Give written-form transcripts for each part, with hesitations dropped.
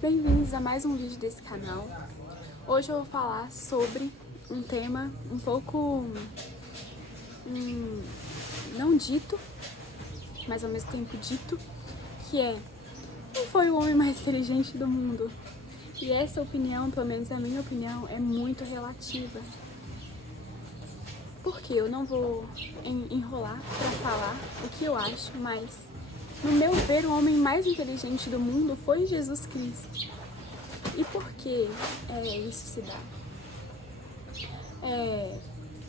Bem-vindos a mais um vídeo desse canal. Hoje eu vou falar sobre um tema um pouco não dito, mas ao mesmo tempo dito, que é: quem foi o homem mais inteligente do mundo? E essa opinião, pelo menos a minha opinião, é muito relativa. Porque eu não vou enrolar para falar o que eu acho, mas no meu ver, o homem mais inteligente do mundo foi Jesus Cristo. E por que isso se dá?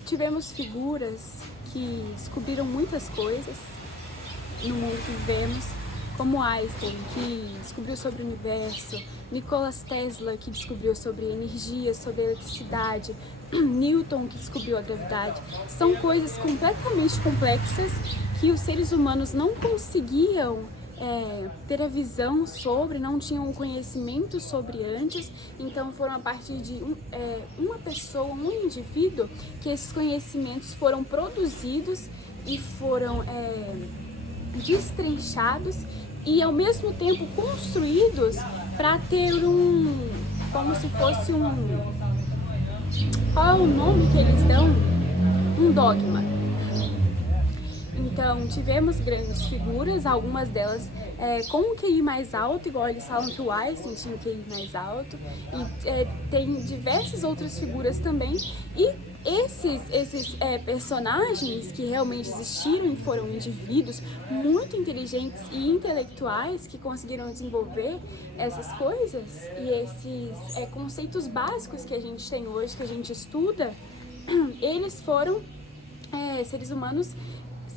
Tivemos figuras que descobriram muitas coisas no mundo que vivemos, como Einstein, que descobriu sobre o universo, Nikola Tesla, que descobriu sobre energia, sobre eletricidade, Newton, que descobriu a gravidade. São coisas completamente complexas que os seres humanos não conseguiam ter a visão sobre, não tinham o conhecimento sobre antes, então foram a partir de uma pessoa, um indivíduo, que esses conhecimentos foram produzidos e foram destrinchados e ao mesmo tempo construídos para ter como se fosse qual é o nome que eles dão? Um dogma. Então, tivemos grandes figuras, algumas delas com um QI mais alto, igual eles falam que o Einstein tinha um QI mais alto, e tem diversas outras figuras também, e esses personagens que realmente existiram e foram indivíduos muito inteligentes e intelectuais que conseguiram desenvolver essas coisas e esses conceitos básicos que a gente tem hoje, que a gente estuda, eles foram seres humanos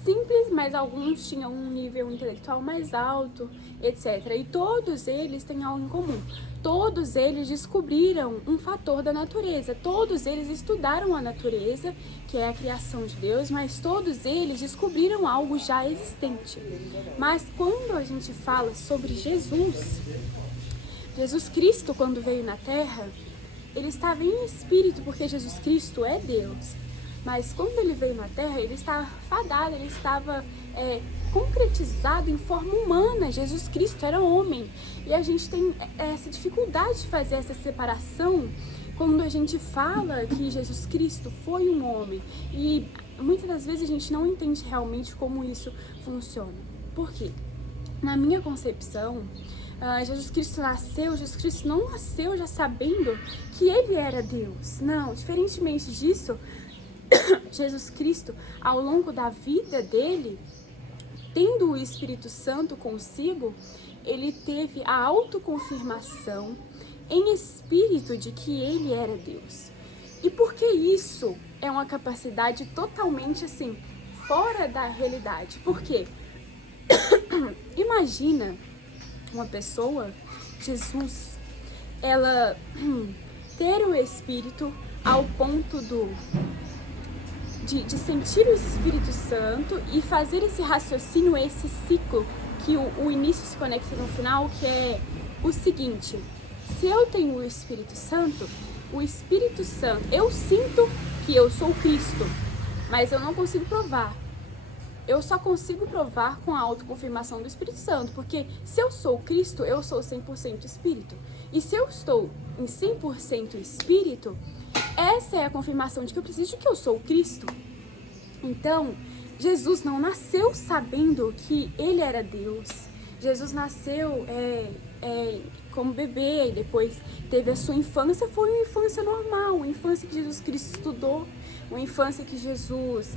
simples, mas alguns tinham um nível intelectual mais alto, etc. E todos eles têm algo em comum. Todos eles descobriram um fator da natureza. Todos eles estudaram a natureza, que é a criação de Deus, mas todos eles descobriram algo já existente. Mas quando a gente fala sobre Jesus Cristo, quando veio na Terra, ele estava em espírito, porque Jesus Cristo é Deus. Mas quando ele veio na Terra, ele estava fadado, ele estava concretizado em forma humana. Jesus Cristo era homem. E a gente tem essa dificuldade de fazer essa separação quando a gente fala que Jesus Cristo foi um homem. E muitas das vezes a gente não entende realmente como isso funciona. Por quê? Na minha concepção, Jesus Cristo não nasceu já sabendo que ele era Deus. Não, diferentemente disso, Jesus Cristo, ao longo da vida dele, tendo o Espírito Santo consigo, ele teve a autoconfirmação em espírito de que ele era Deus. E por que isso é uma capacidade totalmente assim, fora da realidade? Por quê? Imagina uma pessoa, Jesus, ela ter o Espírito ao ponto de sentir o Espírito Santo e fazer esse raciocínio, esse ciclo, que o início se conecta no final, que é o seguinte: se eu tenho o Espírito Santo, eu sinto que eu sou Cristo, mas eu não consigo provar. Eu só consigo provar com a autoconfirmação do Espírito Santo, porque se eu sou Cristo, eu sou 100% Espírito. E se eu estou em 100% Espírito, essa é a confirmação de que eu preciso de que eu sou Cristo. Então, Jesus não nasceu sabendo que ele era Deus. Jesus nasceu como bebê e depois teve a sua infância, foi uma infância normal, uma infância que Jesus Cristo estudou, uma infância que Jesus,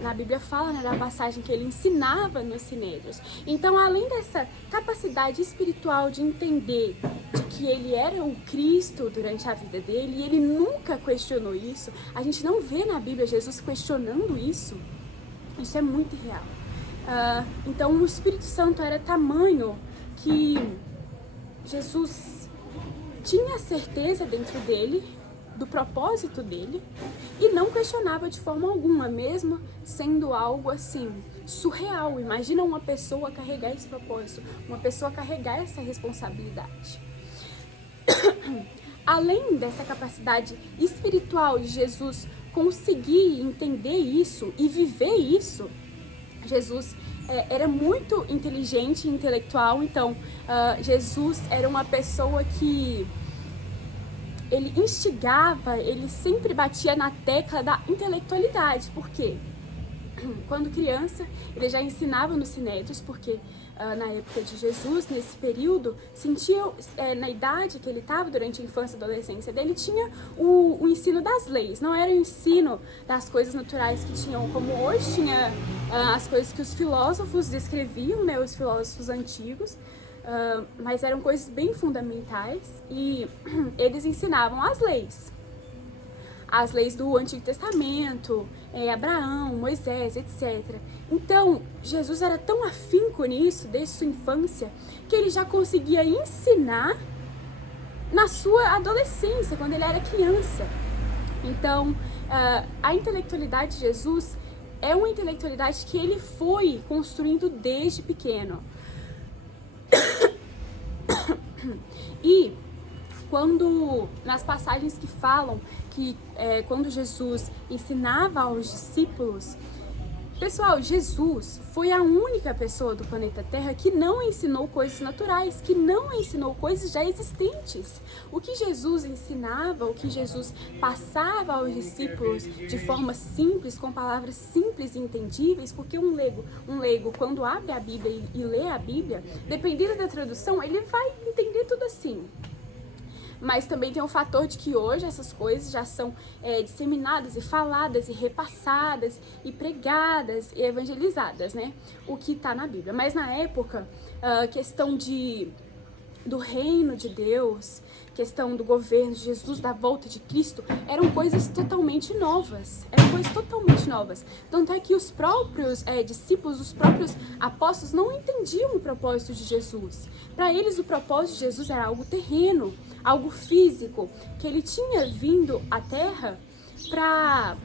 na Bíblia fala, né, da passagem que ele ensinava nos sinédrios. Então, além dessa capacidade espiritual de entender de que ele era o Cristo durante a vida dele, e ele nunca questionou isso, a gente não vê na Bíblia Jesus questionando isso. Isso é muito real. Então, o Espírito Santo era tamanho que Jesus tinha certeza dentro dele do propósito dele e não questionava de forma alguma, mesmo sendo algo assim surreal. Imagina uma pessoa carregar esse propósito, uma pessoa carregar essa responsabilidade. Além dessa capacidade espiritual de Jesus conseguir entender isso e viver isso, Jesus era muito inteligente e intelectual. Então, Jesus era uma pessoa que ele instigava, ele sempre batia na tecla da intelectualidade. Por quê? Quando criança, ele já ensinava nos sinédrios, porque na época de Jesus, nesse período, na idade que ele estava, durante a infância e adolescência dele, tinha o ensino das leis. Não era o ensino das coisas naturais que tinham, como hoje, tinha as coisas que os filósofos descreviam, né, os filósofos antigos, mas eram coisas bem fundamentais, e eles ensinavam as leis do Antigo Testamento, Abraão, Moisés, etc. Então, Jesus era tão afinco nisso, desde sua infância, que ele já conseguia ensinar na sua adolescência, quando ele era criança. Então, a intelectualidade de Jesus é uma intelectualidade que ele foi construindo desde pequeno. E quando, nas passagens que falam que quando Jesus ensinava aos discípulos, pessoal, Jesus foi a única pessoa do planeta Terra que não ensinou coisas naturais, que não ensinou coisas já existentes. O que Jesus ensinava, o que Jesus passava aos discípulos de forma simples, com palavras simples e entendíveis, porque um leigo quando abre a Bíblia e lê a Bíblia, dependendo da tradução, ele vai entender tudo assim. Mas também tem o fator de que hoje essas coisas já são disseminadas e faladas e repassadas e pregadas e evangelizadas, né? O que está na Bíblia. Mas na época, questão do reino de Deus, questão do governo de Jesus, da volta de Cristo, eram coisas totalmente novas. Tanto é que os próprios discípulos, os próprios apóstolos não entendiam o propósito de Jesus. Para eles, o propósito de Jesus era algo terreno, algo físico, que ele tinha vindo à Terra para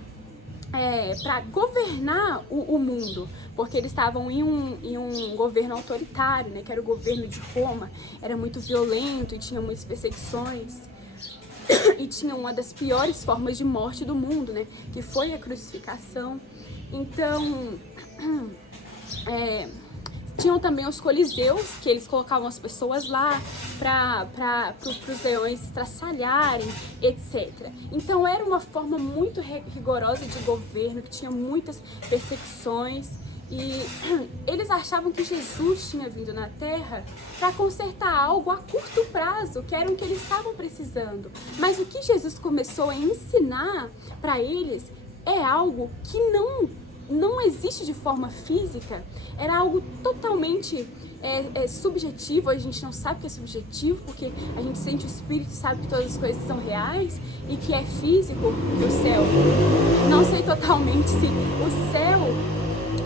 governar o mundo, porque eles estavam em um governo autoritário, né, que era o governo de Roma. Era muito violento e tinha muitas perseguições, e tinha uma das piores formas de morte do mundo, né, que foi a crucificação. Então, tinham também os coliseus, que eles colocavam as pessoas lá para os leões estraçalharem, etc. Então era uma forma muito rigorosa de governo, que tinha muitas perseguições, e eles achavam que Jesus tinha vindo na Terra para consertar algo a curto prazo, que era o que eles estavam precisando. Mas o que Jesus começou a ensinar para eles é algo que não existe de forma física, era algo totalmente subjetivo. A gente não sabe o que é subjetivo, porque a gente sente o Espírito, sabe que todas as coisas são reais, e que é físico, o céu. Não sei totalmente se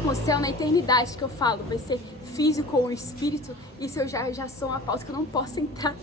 o céu na eternidade que eu falo vai ser físico ou espírito. Isso eu já sou uma pauta que eu não posso entrar.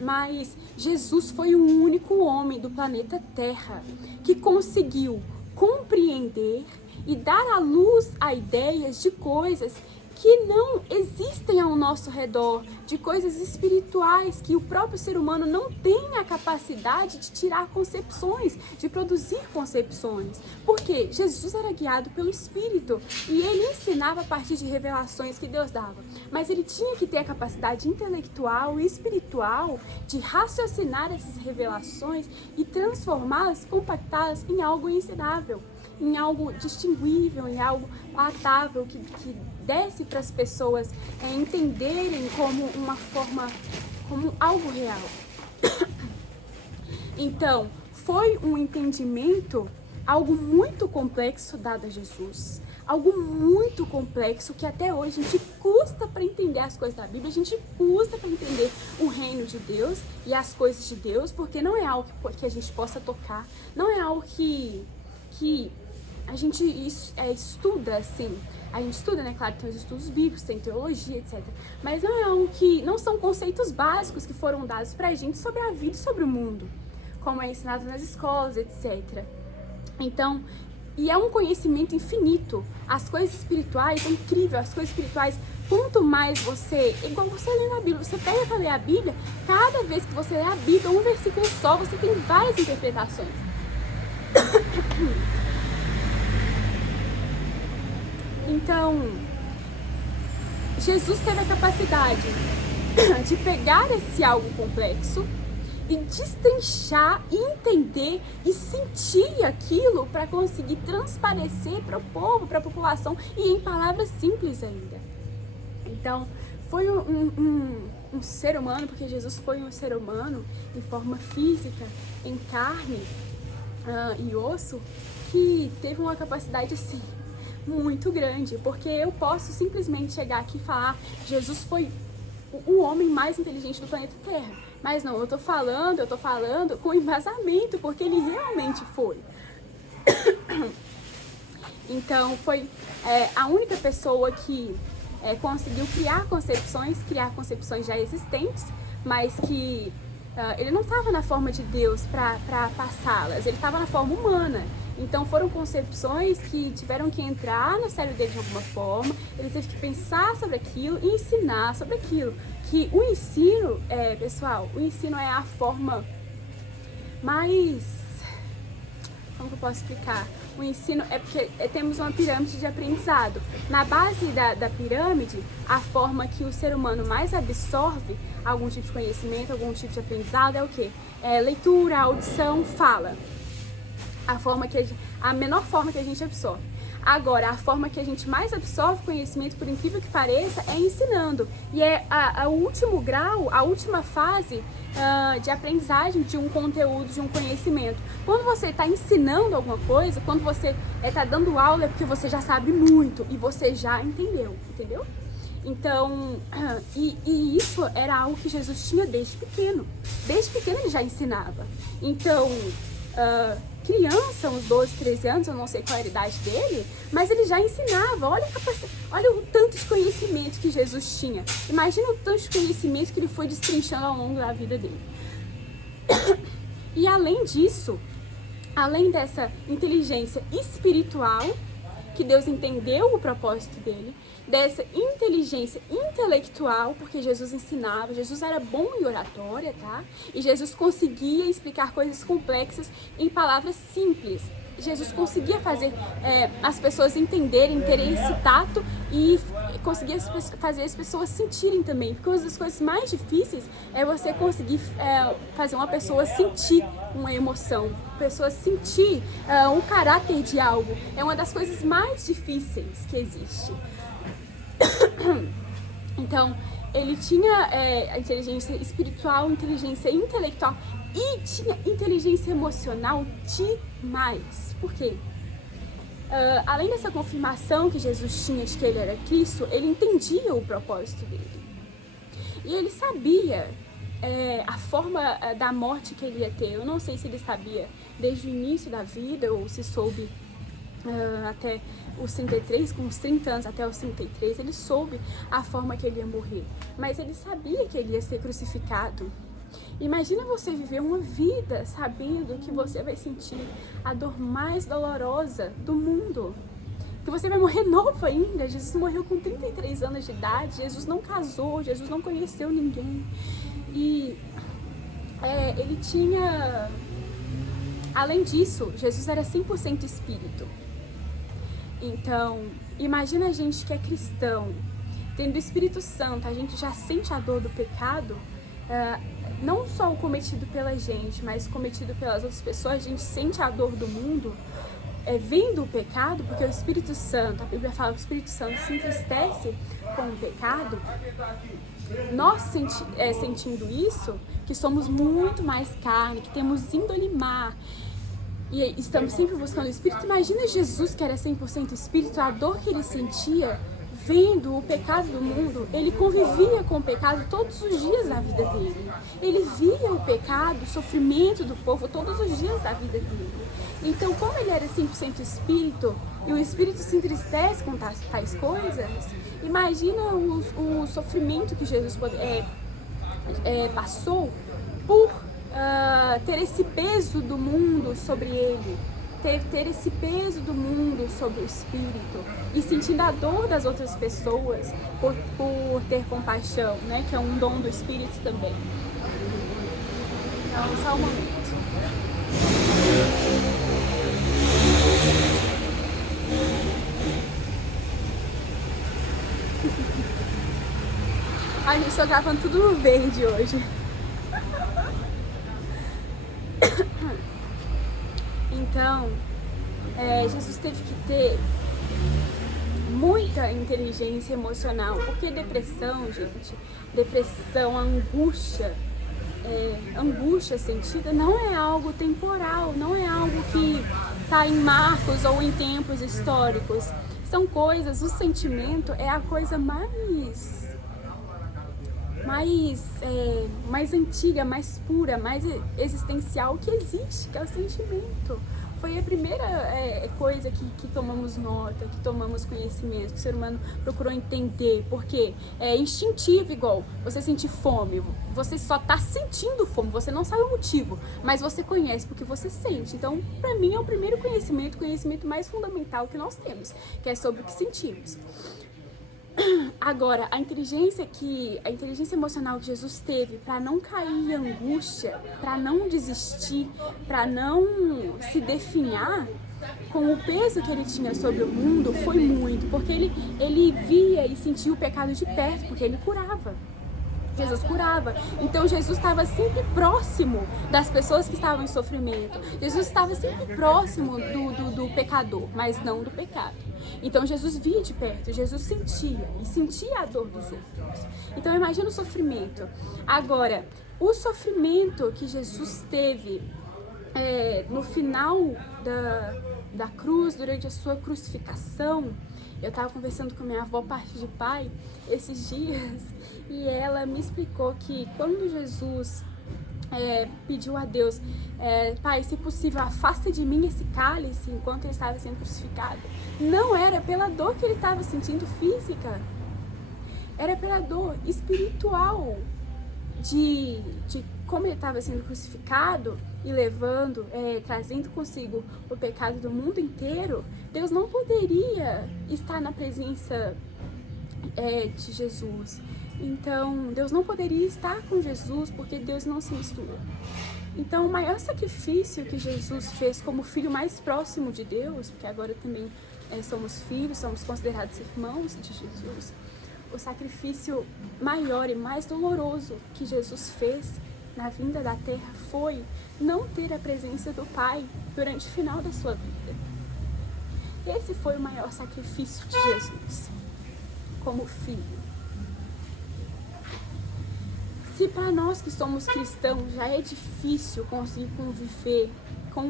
Mas Jesus foi o único homem do planeta Terra que conseguiu compreender e dar à luz a ideias de coisas que não existem ao nosso redor, de coisas espirituais que o próprio ser humano não tem a capacidade de tirar concepções, de produzir concepções. Porque Jesus era guiado pelo Espírito e ele ensinava a partir de revelações que Deus dava. Mas ele tinha que ter a capacidade intelectual e espiritual de raciocinar essas revelações e transformá-las, compactá-las em algo ensinável, em algo distinguível, em algo palatável, que desse para as pessoas entenderem como uma forma, como algo real. Então, foi um entendimento, algo muito complexo dado a Jesus, algo muito complexo que até hoje a gente custa para entender as coisas da Bíblia, a gente custa para entender o reino de Deus e as coisas de Deus, porque não é algo que a gente possa tocar, não é algo que a gente estuda assim. A gente estuda, né? Claro, tem os estudos bíblicos, tem teologia, etc. Mas não é algo não são conceitos básicos que foram dados pra gente sobre a vida e sobre o mundo, como é ensinado nas escolas, etc. Então, e é um conhecimento infinito. As coisas espirituais, é incrível, as coisas espirituais, quanto mais igual você lê na Bíblia, você pega pra ler a Bíblia, cada vez que você lê a Bíblia, um versículo só, você tem várias interpretações. Então, Jesus teve a capacidade de pegar esse algo complexo e destrinchar, entender e sentir aquilo para conseguir transparecer para o povo, para a população, e em palavras simples ainda. Então, foi um ser humano, porque Jesus foi um ser humano em forma física, em carne e osso, que teve uma capacidade assim muito grande, porque eu posso simplesmente chegar aqui e falar: Jesus foi o homem mais inteligente do planeta Terra. Mas não, eu tô falando com embasamento, porque ele realmente foi. Então, foi a única pessoa que conseguiu criar concepções já existentes, mas que ele não estava na forma de Deus para passá-las, ele estava na forma humana. Então foram concepções que tiveram que entrar no cérebro dele de alguma forma, ele teve que pensar sobre aquilo e ensinar sobre aquilo. Que o ensino, pessoal, o ensino é a forma mais... Como que eu posso explicar? O ensino é porque temos uma pirâmide de aprendizado. Na base da pirâmide, a forma que o ser humano mais absorve algum tipo de conhecimento, algum tipo de aprendizado é o quê? Leitura, audição, fala. A menor forma que a gente absorve. Agora, a forma que a gente mais absorve conhecimento, por incrível que pareça, é ensinando. E é o último grau, a última fase de aprendizagem de um conteúdo, de um conhecimento. Quando você está ensinando alguma coisa, quando você está dando aula, é porque você já sabe muito e você já entendeu? Então, e isso era algo que Jesus tinha desde pequeno. Desde pequeno ele já ensinava. Então, criança, uns 12, 13 anos, eu não sei qual era a idade dele, mas ele já ensinava. Olha o tanto de conhecimento que Jesus tinha. Imagina o tanto de conhecimento que ele foi destrinchando ao longo da vida dele. E além disso, além dessa inteligência espiritual, que Deus entendeu o propósito dele, dessa inteligência intelectual, porque Jesus ensinava, Jesus era bom em oratória, tá? E Jesus conseguia explicar coisas complexas em palavras simples. Jesus conseguia fazer as pessoas entenderem, terem esse tato e conseguia fazer as pessoas sentirem também. Porque uma das coisas mais difíceis é você conseguir fazer uma pessoa sentir uma emoção, pessoa sentir o caráter de algo. É uma das coisas mais difíceis que existe. Então, ele tinha a inteligência espiritual, inteligência intelectual e tinha inteligência emocional demais. Por quê? Além dessa confirmação que Jesus tinha de que ele era Cristo, ele entendia o propósito dele. E ele sabia a forma da morte que ele ia ter. Eu não sei se ele sabia desde o início da vida ou se soube até os 33, com os 30 anos até os 33, ele soube a forma que ele ia morrer. Mas ele sabia que ele ia ser crucificado. Imagina você viver uma vida sabendo que você vai sentir a dor mais dolorosa do mundo. Que você vai morrer novo ainda. Jesus morreu com 33 anos de idade. Jesus não casou, Jesus não conheceu ninguém. E ele tinha... Além disso, Jesus era 100% espírito. Então, imagina a gente que é cristão, tendo o Espírito Santo, a gente já sente a dor do pecado, não só o cometido pela gente, mas cometido pelas outras pessoas. A gente sente a dor do mundo, vendo o pecado, porque o Espírito Santo, a Bíblia fala que o Espírito Santo se entristece com o pecado. Nós sentindo isso, que somos muito mais carne, que temos índole má, e estamos sempre buscando o Espírito. Imagina Jesus, que era 100% Espírito, a dor que ele sentia vendo o pecado do mundo. Ele convivia com o pecado todos os dias da vida dele. Ele via o pecado, o sofrimento do povo todos os dias da vida dele. Então, como ele era 100% Espírito, e o Espírito se entristece com tais coisas, imagina o sofrimento que Jesus passou por ter esse peso do mundo sobre ele, ter esse peso do mundo sobre o Espírito e sentindo a dor das outras pessoas por ter compaixão, né? Que é um dom do Espírito também. Então, só um momento. A gente está gravando tudo no verde hoje. Então, Jesus teve que ter muita inteligência emocional, porque depressão, gente, angústia sentida não é algo temporal, não é algo que está em marcos ou em tempos históricos. São coisas, o sentimento é a coisa mais antiga, mais pura, mais existencial que existe, que é o sentimento. Foi a primeira coisa que tomamos nota, que tomamos conhecimento, que o ser humano procurou entender, porque é instintivo igual você sentir fome, você só tá sentindo fome, você não sabe o motivo, mas você conhece porque você sente. Então, para mim, é o primeiro conhecimento mais fundamental que nós temos, que é sobre o que sentimos. Agora, a inteligência emocional que Jesus teve para não cair em angústia, para não desistir, para não se definhar com o peso que ele tinha sobre o mundo, foi muito, porque ele via e sentia o pecado de perto, porque ele curava. Jesus curava. Então Jesus estava sempre próximo das pessoas que estavam em sofrimento. Jesus estava sempre próximo do pecador, mas não do pecado. Então Jesus via de perto, Jesus sentia a dor dos outros. Então imagina o sofrimento. Agora, o sofrimento que Jesus teve no final da cruz, durante a sua crucificação. Eu estava conversando com minha avó, parte de pai, esses dias, e ela me explicou que quando Jesus pediu a Deus, Pai, se possível, afasta de mim esse cálice enquanto ele estava sendo crucificado, não era pela dor que ele estava sentindo física, era pela dor espiritual de como ele estava sendo crucificado e trazendo consigo o pecado do mundo inteiro. Deus não poderia estar na presença de Jesus. Então, Deus não poderia estar com Jesus porque Deus não se mistura. Então, o maior sacrifício que Jesus fez como filho mais próximo de Deus, porque agora também somos filhos, somos considerados irmãos de Jesus, o sacrifício maior e mais doloroso que Jesus fez na vinda da terra foi não ter a presença do Pai durante o final da sua vida. Esse foi o maior sacrifício de Jesus como filho. Se para nós que somos cristãos já é difícil conseguir conviver com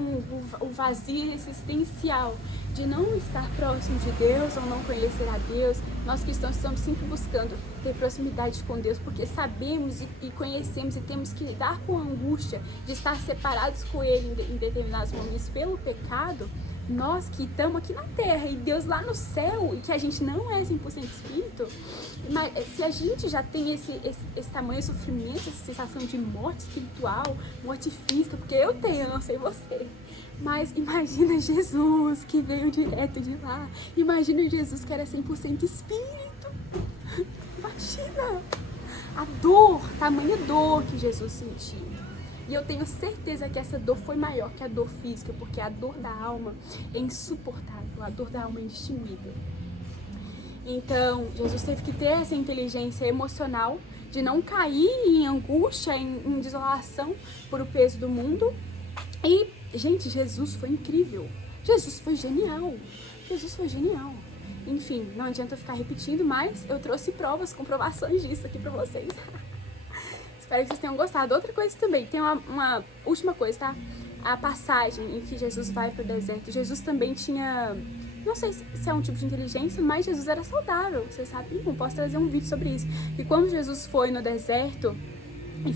o vazio existencial de não estar próximo de Deus ou não conhecer a Deus, nós cristãos estamos sempre buscando ter proximidade com Deus, porque sabemos e conhecemos e temos que lidar com a angústia de estar separados com Ele em determinados momentos pelo pecado. Nós que estamos aqui na terra e Deus lá no céu, e que a gente não é 100% espírito, mas se a gente já tem esse tamanho de sofrimento, essa sensação de morte espiritual, morte física, porque eu tenho, eu não sei você, mas imagina Jesus que veio direto de lá, imagina Jesus que era 100% espírito, imagina a dor, tamanha dor que Jesus sentiu. E eu tenho certeza que essa dor foi maior que a dor física, porque a dor da alma é insuportável, a dor da alma é indistinguível. Então, Jesus teve que ter essa inteligência emocional de não cair em angústia, em desolação por o peso do mundo. E, gente, Jesus foi incrível. Jesus foi genial. Jesus foi genial. Enfim, não adianta eu ficar repetindo, mas eu trouxe provas, comprovações disso aqui pra vocês. Espero que vocês tenham gostado. Outra coisa também, tem uma última coisa, tá? A passagem em que Jesus vai pro deserto. Jesus também tinha, não sei se é um tipo de inteligência, mas Jesus era saudável, vocês sabem? Não posso trazer um vídeo sobre isso. E quando Jesus foi no deserto,